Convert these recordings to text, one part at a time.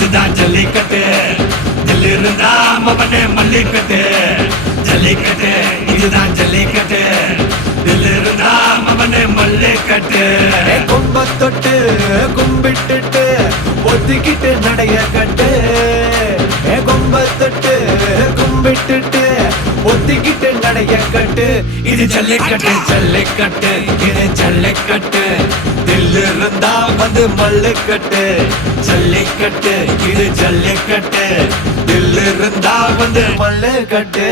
இதுதான் ஜல்லிக்கட்டு தில்லு இருந்தா மவனே மல்லிக்கட்டு ஜல்லிக்கட்டு இதுதான் ஜல்லிக்கட்டு தில்லு இருந்தா மவனே மல்லிக்கட்டு கொம்ப தொட்டு கும்பிட்டுட்டு ஒத்திக்கிட்டு நடைய கட்டு கொம்ப தொட்டு கும்பிட்டுட்டு ஒத்திக்கிட்டு நடைய கட்டு இது ஜல்லிக்கட்டு ஜல்லிக்கட்டு இது ஜல்லிக்கட்டு தில்லு இருந்தா வந்து மல்லுக்கட்டு ஜல்லிக்கட்டு இது ஜல்லிக்கட்டு தில்லு இருந்தா வந்து மல்லு கட்டு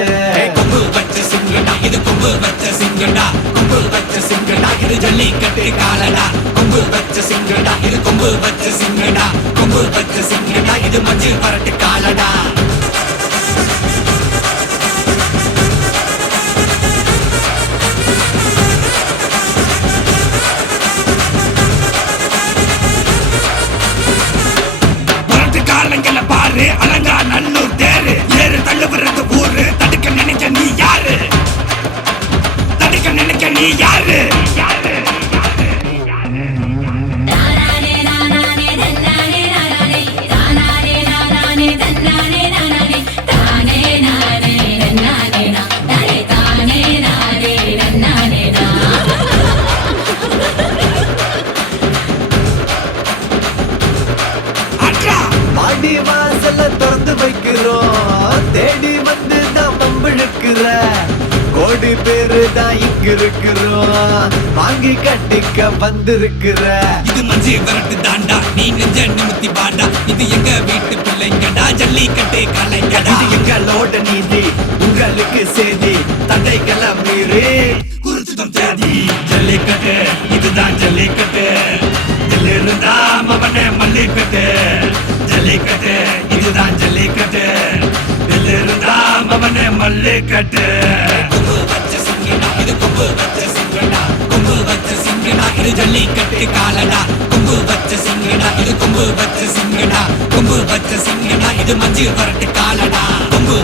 கொம்பு வச்ச சிங்கடா இது கொம்பு வச்ச சிங்கடா கொம்பு வச்ச சிங்கடா இது ஜல்லிக்கட்டு காலடா கொம்பு வச்ச சிங்கடா இது கொம்பு வச்ச சிங்கடா கொம்பு வச்ச சிங்கடா இது மஞ்சள் பரட்டு காலடா காலங்கள பாரு அலங்கா நல்லூர் தேரு ஏறு தள்ளுபுறது ஊரு தடுக்க நினைக்க நீ யாரு தடுக்க நினைக்க நீ யாரு பாடி வாசல திறந்து வைக்கிறோம் தேடி வந்து தான் பம்பிழுக்கிற கோடி பேரு தான் இங்க இருக்கிறோம் வாங்கி கட்டிக்க வந்திருக்கிற இது மஞ்சி விரட்டு தாண்டா நீ நெஞ்ச நிமித்தி பாண்டா இது எங்க வீட்டு பிள்ளைங்கடா ஜல்லிக்கட்டு கலைஞடா இது எங்களோட நீதி உங்களுக்கு செய்தி தடைகளை மீறி குறிச்சும் தேதி ஜல்லிக்கட்டு இதுதான் ஜல்லிக்கட்டு தில்லு இருந்தா மவனே மல்லிக்கட்டு ஜல்லிக்கட்டு இதுதான் ஜல்லிக்கட்டு தில்லு இருந்தா மவனே மல்லிக்கட்டு கொம்பு வச்ச சிங்கடா இது கொம்பு வச்ச சிங்கடா கொம்பு வச்ச சிங்கடா இது ஜல்லிக்கட்டு காலடா கொம்பு வச்ச சிங்கடா இது கொம்பு வச்ச சிங்கடா கொம்பு வச்ச சிங்கடா இது மஞ்சள் வரட்டு காலடா கொம்பு